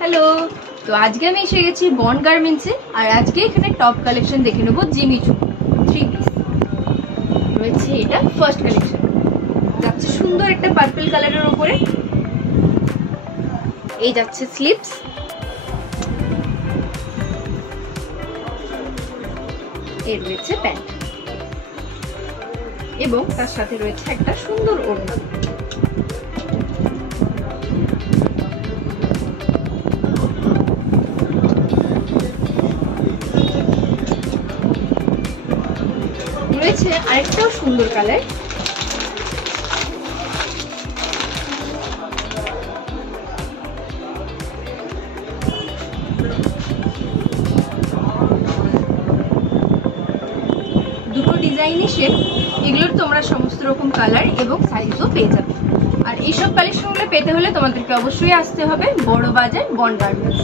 Hello, তো আজকে আমি এসে গেছি বন্ড গার্মেন্টসে। আর আজকে এখানে টপ কালেকশন দেখে নেবো। জিমি চু 3 পিস রয়েছে। এটা ফার্স্ট কালেকশন যাচ্ছে সুন্দর একটা পার্পল কালারের উপরে। এই যাচ্ছে স্লিপস, এর রয়েছে প্যান্ট এবং তার সাথে রয়েছে একটা সুন্দর ওড়না। রয়েছে আরেকটাও সুন্দর কালার, দুটো ডিজাইনই শেপ। এগুলোর তোমরা সমস্ত রকম কালার এবং সাইজও পেয়ে যাবে। আর এইসব কালেকশনগুলো পেতে হলে তোমাদেরকে অবশ্যই আসতে হবে বড় বাজার বন্ড গার্মেন্টস।